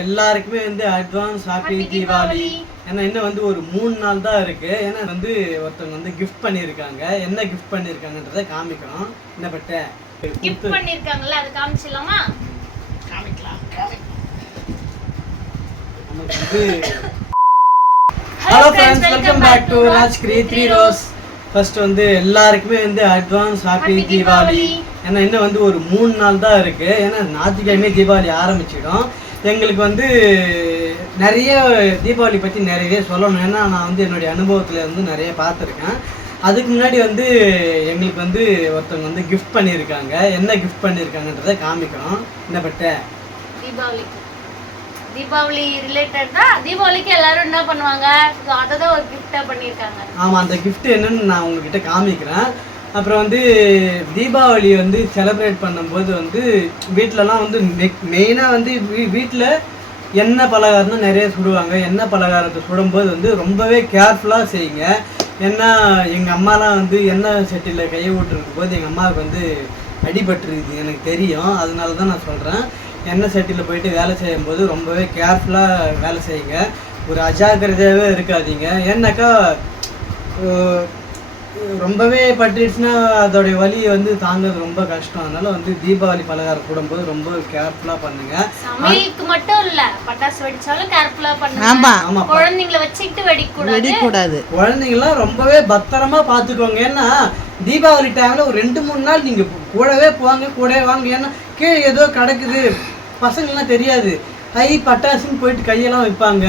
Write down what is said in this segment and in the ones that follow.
எல்லாருக்குமே வந்து advance happy Deepavali. ஏன்னா இன்னும் வந்து ஒரு 3 நாள் தான் இருக்கு. ஏன்னா வந்து ஒருத்தவங்க வந்து கிஃப்ட் பண்ணியிருக்காங்க. என்ன கிஃப்ட் பண்ணியிருக்காங்கன்றத காமிக்கணும். என்ன பட்ட கிஃப்ட் பண்ணியிருக்காங்கல்ல, அது காமிச்சிடலாமா? காமிக்கலாம். நமக்கு வந்து hello friends, welcome back to Rajgiri 3 roses. First வந்து எல்லாருக்குமே வந்து அட்வான்ஸ் ஹாப்பி தீபாவளி. ஏன்னா இன்னும் வந்து ஒரு 3 நாள் தான் இருக்கு. ஏன்னா ஞாயிற்றுக்கிழமை தீபாவளி ஆரம்பிச்சிடும். எங்களுக்கு வந்து நிறைய தீபாவளி பற்றி நிறைய சொல்லணும். ஏன்னா நான் வந்து என்னுடைய அனுபவத்தில் வந்து நிறைய பார்த்துருக்கேன். அதுக்கு முன்னாடி வந்து எங்களுக்கு வந்து ஒருத்தவங்க வந்து கிஃப்ட் பண்ணியிருக்காங்க. என்ன கிஃப்ட் பண்ணியிருக்காங்கன்றத காமிக்கணும். என்ன பட்ட தீபாவளி ரிலேட்டட் தான். தீபாவளிக்கு எல்லாரும் என்ன பண்ணுவாங்க, அதை தான் ஒரு கிஃப்டாக பண்ணியிருக்காங்க. ஆமாம், அந்த கிஃப்ட் என்னன்னு நான் உங்ககிட்ட காமிக்கிறேன். அப்புறம் வந்து தீபாவளி வந்து செலிப்ரேட் பண்ணும்போது வந்து வீட்டிலலாம் வந்து மெயினாக வந்து வீட்டில் எண்ணெய் பலகாரம் நிறைய சுடுவாங்க. எண்ணெய் பலகாரத்தை சுடும்போது வந்து ரொம்பவே கேர்ஃபுல்லாக செய்யுங்க. ஏன்னா எங்கள் அம்மாலாம் வந்து எண்ணெய் சட்டியில் கையை விட்டுருக்கும் போது எங்கள் அம்மாவுக்கு வந்து அடிபட்டுருக்குது, எனக்கு தெரியும். அதனால தான் நான் சொல்கிறேன். எண்ணெய் சட்டியில் போயிட்டு வேலை செய்யும்போது ரொம்பவே கேர்ஃபுல்லாக வேலை செய்யுங்க. ஒரு அஜாக்கிரதையாகவே இருக்காதீங்க. ஏன்னாக்கா ரொம்பவே பட்டுச்சுன்னா அதோடைய வலியை வந்து தாங்கிறது ரொம்ப கஷ்டம். அதனால வந்து தீபாவளி பலகாரம் கூடும்போது ரொம்ப கேர்ஃபுல்லா பண்ணுங்க. சமையலுக்கு மட்டும் இல்ல, பட்டாசு வெடிச்சாலும் கேர்ஃபுல்லா பண்ணுங்க. ஆமா, குழந்தைங்களை வச்சுக்கிட்டு வெடிக்கூடாது. குழந்தைங்களாம் ரொம்பவே பத்திரமா பாத்துக்கோங்க. ஏன்னா தீபாவளி டைம்ல ஒரு 2-3 நாள் நீங்க கூடவே போவாங்க, கூடவே வாங்க. ஏன்னா கீழே ஏதோ கிடக்குது, பசங்கள்லாம் தெரியாது, கை பட்டாசுன்னு போயிட்டு கையெல்லாம் வைப்பாங்க.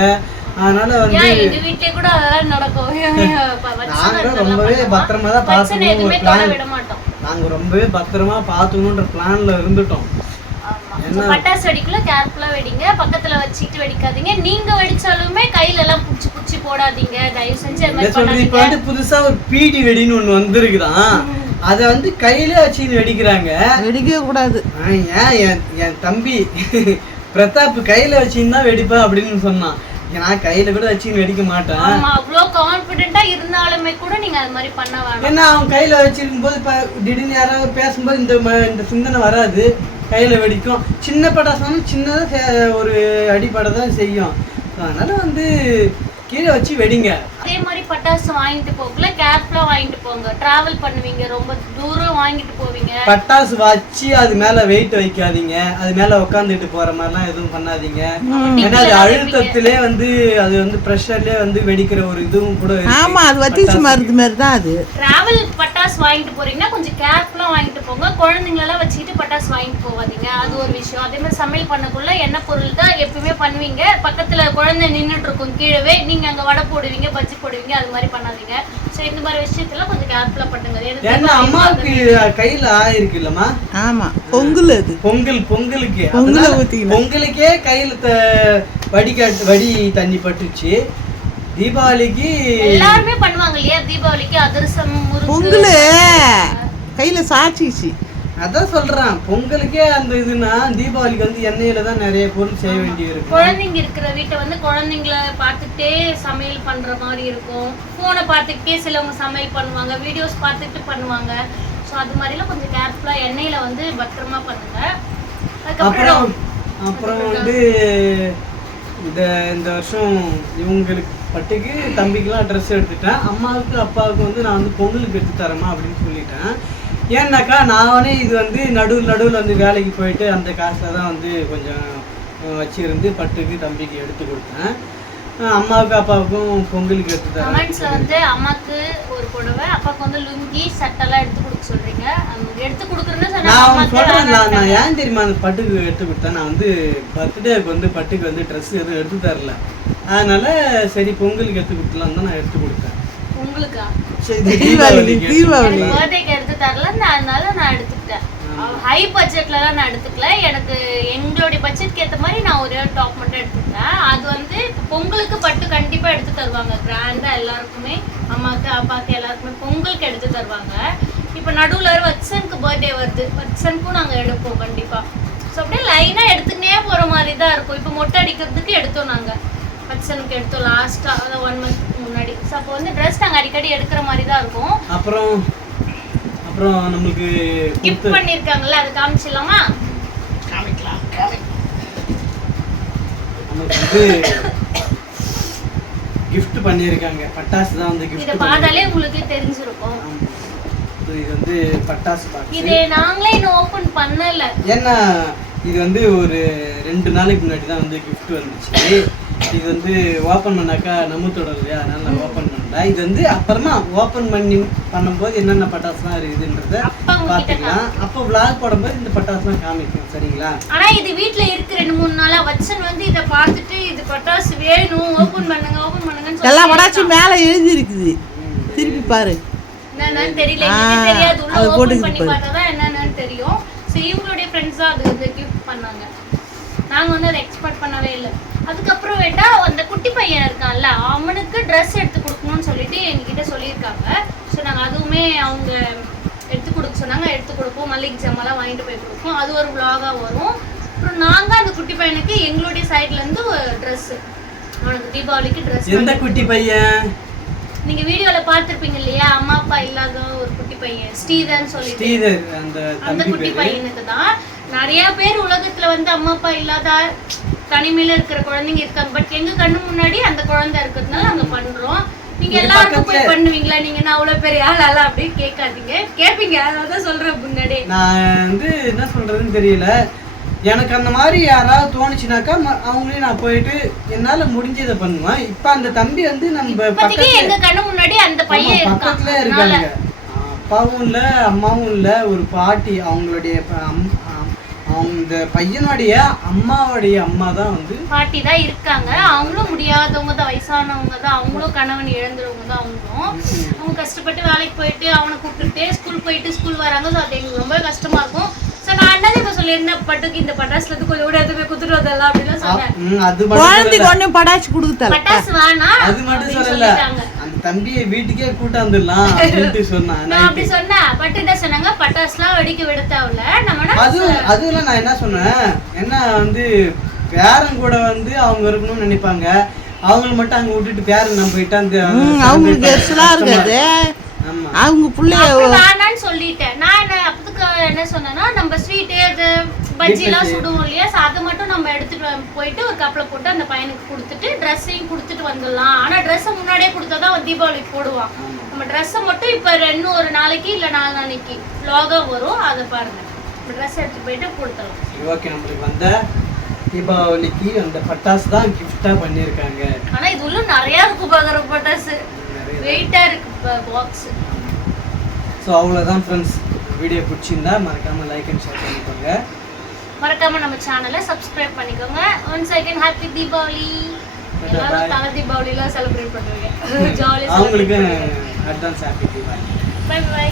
அதனால வந்து வீட்லயே கூட அதெல்லாம் நடக்கும். நாங்க ரொம்பவே பத்திரமா தான் பார்த்துக்கணும். நாங்க ரொம்பவே பத்திரமா பார்த்துக்கணுன்ற பிளான்ல இருந்துட்டோம். பட்டாசு வெடிக்குள்ள கேர்ஃபுல்லா வெடிங்க, பக்கத்துல வச்சுட்டு வெடிக்காதீங்க. நீங்க வெடிச்சாலுமே கையில எல்லாம் புடிச்சு போடாதீங்க, தயவு செஞ்சு. இப்ப வந்து புதுசா ஒரு பீடி வெடின்னு ஒண்ணு வந்திருக்குதான். அத வந்து கையில வச்சு வெடிக்கிறாங்க. வெடிக்க கூடாது. என் தம்பி பிரதாப் கையில வச்சுன்னு தான் வெடிப்பேன் அப்படின்னு சொன்னான். நான் கையில கூட வச்சுன்னு வெடிக்க மாட்டேன். அவ்வளோ கான்ஃபிடென்ட்டா இருந்தாலுமே கூட நீங்க அது மாதிரி பண்ண வேண்டாம். ஏன்னா அவன் கையில வச்சிருக்கும் போது இப்ப திடீர்னு யாராவது பேசும்போது இந்த சிந்தனை வராது. கையில வெடிக்கும். சின்ன பட்டாசு சின்னதா ஒரு அடிப்படை தான் செய்யும். அதனால வந்து கீழே வச்சு வெடிங்க. அதே மாதிரி பட்டாசு வாங்கிட்டு போகல, கேர்ஃபுல்லா வாங்கிட்டு போங்க. டிராவல் பண்ணுவீங்க, ரொம்ப தூரம் வாங்கிட்டு போவீங்க. பட்டாசு வச்சு அது மேல வெயிட் வைக்காதீங்க. அது மேல உட்காந்துட்டு போற மாதிரிலாம் எதுவும் பண்ணாதீங்க. ஏன்னா அது அழுத்தத்திலே வந்து அது வந்து ப்ரெஷர்லயே வந்து வெடிக்கிற ஒரு இதுவும் கூட. ஆமா, அது வத்திச்சு மருந்து மாதிரி தான் அது. டிராவல் பட்டாசு வாங்கிட்டு போறீங்கன்னா கொஞ்சம் கேர்ஃபுல்லா வாங்கிட்டு போங்க. குழந்தைங்களெல்லாம் வச்சுக்கிட்டு பட்டாசு வாங்கிட்டு போவாதீங்க, அது ஒரு விஷயம். அதே மாதிரி சமையல் பண்ணக்குள்ள எண்ணெய் பொருள் தான் எப்பவுமே பண்ணுவீங்க. பக்கத்துல குழந்தை நின்றுட்டு இருக்கும் கீழவே, நீங்க அங்க வடை போடுவீங்க, பஜ்ஜி போடுவீங்க, அது மாதிரி பண்ணாதீங்க. சோ இந்த மாதிரி விஷயத்தெல்லாம் கொஞ்சம் கேர்ஃபுல்லா பண்ணுங்க. ஏன்னா அம்மாவுக்கு கையில ஆயிருக்கு இல்லம்மா. ஆமா, பொங்கல் அது. பொங்கலுக்கே கையில வடி தண்ணி பட்டுச்சு. தீபாவளிக்கு எல்லாருமே பண்ணுவாங்க இல்லையா? தீபாவளிக்கு அதிரசம், பொங்கல் கையில சாட்சிச்சு. அதான் சொல்றேன், பொங்கலுக்கே அந்த இதுனா தீபாவளிக்கு வந்து எண்ணெயில தான் நிறைய பொருள் செய்ய வேண்டி இருக்கும். குழந்தைங்க இருக்கிற வீட்டை வந்து குழந்தைங்களை பார்த்துட்டே சமையல் பண்ற மாதிரி இருக்கும். போனை பார்த்துக்கிட்டே சிலவங்க சமையல் பண்ணுவாங்க, வீடியோஸ் பார்த்துட்டு பண்ணுவாங்க. ஸோ அது மாதிரிலாம் கொஞ்சம் கேர்ஃபுல்லா எண்ணெயில வந்து பத்திரமா பண்ணுங்க. அப்புறம் வந்து இந்த வருஷம் இவங்களுக்கு பட்டுக்கு தம்பிக்கெல்லாம் ட்ரெஸ் எடுத்துட்டேன். அம்மாவுக்கு அப்பாவுக்கு வந்து நான் வந்து பொங்கலுக்கு எடுத்து தரேம்மா அப்படின்னு சொல்லிட்டேன். ஏன்னாக்கா நானே இது வந்து நடுவில் வந்து வேலைக்கு போயிட்டு அந்த காசில் தான் வந்து கொஞ்சம் வச்சிருந்து பட்டுக்கு தம்பிக்கு எடுத்து கொடுத்தேன். அம்மாவுக்கு அப்பாவுக்கும் பொங்கலுக்கு எடுத்து தரேன். கமெண்ட்ஸ்ல வந்து அம்மாக்கு ஒரு புடவை, அப்பாவுக்கு வந்து லுங்கி சட்டெல்லாம் எடுத்து கொடுக்க சொல்றீங்க. எடுத்து கொடுக்குறேன்னு நான் சொல்றேன். நான் ஏன் தெரியுமா அந்த பட்டுக்கு எடுத்து கொடுத்தேன்? நான் வந்து பர்த்டேக்கு வந்து பட்டுக்கு வந்து ட்ரெஸ் எதுவும் எடுத்து தரல. அதனால சரி பொங்கலுக்கு எடுத்து கொடுத்துலாம் தான் நான் எடுத்து கொடுத்தேன். உங்களுக்கா? தீபாவளி பர்த்டேக்கு எடுத்து தரல, அதனால நான் எடுத்துக்கிட்டேன். ஹை பட்ஜெட்லலாம் நான் எடுத்துக்கல. எனக்கு எங்களுடைய பட்ஜெட்க்கு ஏற்ற மாதிரி நான் ஒரே ஒரு டாப் மட்டும் எடுத்துக்கிட்டேன். அது வந்து பொங்கலுக்கு பட்டு கண்டிப்பா எடுத்து தருவாங்க, கிராண்டா எல்லாருக்குமே. அம்மாவுக்கு அப்பாவுக்கு எல்லாருக்குமே பொங்கலுக்கு எடுத்து தருவாங்க. இப்போ நடுவில் வட்சனுக்கு பர்த்டே வருது, வட்சனுக்கும் நாங்கள் எடுப்போம் கண்டிப்பா. ஸோ அப்படியே லைனா எடுத்துக்கினே போற மாதிரி தான் இருக்கும். இப்போ மொட்டை அடிக்கிறதுக்கு எடுத்தோம் நாங்கள், வட்சனுக்கு எடுத்தோம் லாஸ்டா, அதான் 1 month முன்னாடி. ஸோ அப்போ வந்து ட்ரெஸ் நாங்கள் அடிக்கடி எடுக்கிற மாதிரி தான் இருக்கும். அப்புறம் நமக்கு கிஃப்ட் பண்ணியிருக்காங்கல்ல, அது காமிச்சிடலாமா? காமிக்கலாம். நமக்கு வந்து கிஃப்ட் பண்ணியிருக்காங்க. பட்டாசு தான் வந்து இத கிஃப்ட். பார்த்தாலே உங்களுக்கு தெரிஞ்சிருக்கும். இது வந்து பட்டாசு பாக்ஸ். இது நாங்களே இன்னும் ஓபன் பண்ணல. ஏன்னா இது வந்து ஒரு 2 நாளைக்கு முன்னாடி தான் வந்து கிஃப்ட் வந்துச்சு. இது வந்து ஓப்பன் பண்ணாக்கா நம்மத்தோட இல்லையா, அதனால நான் ஓப்பன் பண்ணல. இது வந்து அப்புறமா ஓப்பன் பண்ணும்போது என்னென்ன பட்டாசுலாம் இருக்குதுன்றத பார்த்துக்கலாம். அப்போ விளாக் போடும்போது இந்த பட்டாசுலாம் காமிக்கும். சரிங்களா? ஆனா இது வீட்ல இருக்கு 2-3 நாளா. வச்சன் வந்து இத பார்த்துட்டு இது பட்டாசு வேணும் ஓபன் பண்ணுங்கன்னு எல்லா பட்டாசும் மேல எழுதி இருக்குது. திருப்பி பாரு. என்னன்னு தெரியல, எனக்கு தெரியாது. உள்ள ஓபன் பண்ணி பார்த்தா தான் என்னன்னு தெரியும். சோ இவங்களுடைய ஃப்ரெண்ட்ஸ் தான் அது வந்து கிஃப்ட் பண்ணாங்க. நாங்க வந்து அதை எக்ஸ்பெக்ட் பண்ணவே இல்லை. அதுக்கப்புறம் வேட்டா அந்த குட்டி பையன் இருக்கான்ல, அவனுக்கு ட்ரெஸ் எடுத்து கொடுக்கணும்னு சொல்லிட்டு எங்ககிட்ட சொல்லியிருக்காங்க. ஸோ நாங்கள் அதுவுமே அவங்க எடுத்து கொடுக்க சொன்னாங்க. எடுத்து கொடுப்போம், மல்லிகை ஜாமெல்லாம் வாங்கிட்டு போய் கொடுப்போம். அது ஒரு vlog-ஆ வரும். அப்புறம் நாங்கள் அந்த குட்டி பையனுக்கு எங்களுடைய சைட்லேருந்து ட்ரெஸ்ஸு, அவனுக்கு தீபாவளிக்கு ட்ரெஸ். எந்த குட்டி பையன்? நீங்க வீடியோல பார்த்திருப்பீங்க இல்லையா, அம்மா அப்பா இல்லாத ஒரு குட்டி பையன் ஸ்ரீதர்னு சொல்லிட்டு. அந்த குட்டி பையனுக்கு தான் நிறைய பேர் உலகத்துல வந்து அம்மா அப்பா இல்லாத தனிமையில இருக்கிற குழந்தைங்க இருக்காங்க. பட் எங்க கண்ணு முன்னாடி அந்த குழந்தை இருக்கிறதுனால நாங்க பண்றோம். நீங்க எல்லாருக்கும் போய் பண்ணுவீங்களா? நீங்க நான் அவ்வளவு பெரிய ஆளா அப்படின்னு கேட்காதீங்க. கேட்பீங்க, அதான் சொல்றேன். முன்னாடி நான் வந்து என்ன சொல்றதுன்னு தெரியல. எனக்கு அந்த மாதிரி யாராவது தோணுச்சுனாக்கா அவங்களையும் நான் போயிட்டு என்னால முடிஞ்சதை பண்ணுவேன். இப்ப அந்த தம்பி வந்து நம்ம எங்க கண்ணு முன்னாடி அந்த பையன் பக்கத்துல இருக்காங்க. அப்பாவும் இல்ல அம்மாவும் இல்ல, ஒரு பாட்டி, அவங்களுடைய அவங்க பையனுடைய அம்மாவுடைய அம்மா தான் வந்து பாட்டி தான் இருக்காங்க. அவங்களும் முடியாதவங்க தான், வயசானவங்க தான். அவங்களும் கணவன் இழந்துறவங்க தான். அவங்க கஷ்டப்பட்டு வேலைக்கு போயிட்டு அவனை கூப்பிட்டுட்டு ஸ்கூல் போயிட்டு ஸ்கூல் வராங்க. ஸோ அது எங்களுக்கு ரொம்ப கஷ்டமா இருக்கும். ஸோ நான் அண்ணாதே இப்போ சொல்லியிருந்தேன், பட்டுக்கு இந்த பட்டாசுல இருந்து கொஞ்சம் கூட எடுத்து போய் குத்துட்டு வரலாம் அப்படின்னு சொன்னேன். அது குழந்தைக்கு ஒண்ணு பட்டாசு கொடுத்தாங்க. பட்டாசு வேணா அது மட்டும் சொல்லல, அந்த தம்பியை வீட்டுக்கே கூட்டாந்துடலாம் அப்படின்ட்டு சொன்னான். நான் அப்படி சொன்னேன். பட் என்ன சொன்னாங்க, பட்டாசுலாம் வெடிக்க விட தேவையில்ல. நம்ம அதுல நான் என்ன சொன்னேன், என்ன வந்து பேரன் கூட வந்து அவங்க இருக்கணும்னு நினைப்பாங்க. அவங்கள மட்டும் அங்க விட்டுட்டு பேரன் நம்ம போயிட்டா அவங்களுக்கு எரிச்சலா இருக்காது. அவங்க பிள்ளைய வேணான்னு சொல்லிட்டேன். நான் அப்பதுக்கு என்ன சொன்னேன்னா, நம்ம ஸ்வீட்டு பஜ்ஜி எல்லாம் சுடுவோம் இல்லையா, அதை மட்டும் நம்ம எடுத்துட்டு போயிட்டு ஒரு கப்ல போட்டு அந்த பையனுக்கு கொடுத்துட்டு ட்ரெஸ்ஸையும் கொடுத்துட்டு வந்துடலாம். ஆனா ட்ரெஸ்ஸை முன்னாடியே கொடுத்தாதான் தீபாவளிக்கு போடுவான். நம்ம ட்ரெஸ்ஸை மட்டும் இப்ப இன்னும் ஒரு நாளைக்கு இல்ல 4 நாளைக்கு vlog-ஆ வரும், அதை பாருங்க. ட்ரெஸ் எடுத்து போயிட்டு கொடுத்துடலாம். ஓகே, நம்மளுக்கு வந்த தீபாவளிக்கு அந்த பட்டாசு தான் கிஃப்டா பண்ணிருக்காங்க. ஆனா இது உள்ள நிறைய இருக்கு பாக்குற பட்டாசு, வெயிட்டா இருக்கு பாக்ஸ். ஸோ அவ்வளோதான் ஃப்ரெண்ட்ஸ். வீடியோ பிடிச்சிருந்தா மறக்காம லைக் அண்ட் ஷேர் பண்ணிக்கோங்க. மறக்காம நம்ம சேனலை சப்ஸ்கிரைப் பண்ணிக்கோங்க. Once again happy Deepavali. எல்லாரும் தலை தீபாவளிலாம் செலிப்ரேட் பண்ணுவீங்க. ஜாலியாக அவங்களுக்கு advance happy Deepavali. Bye by.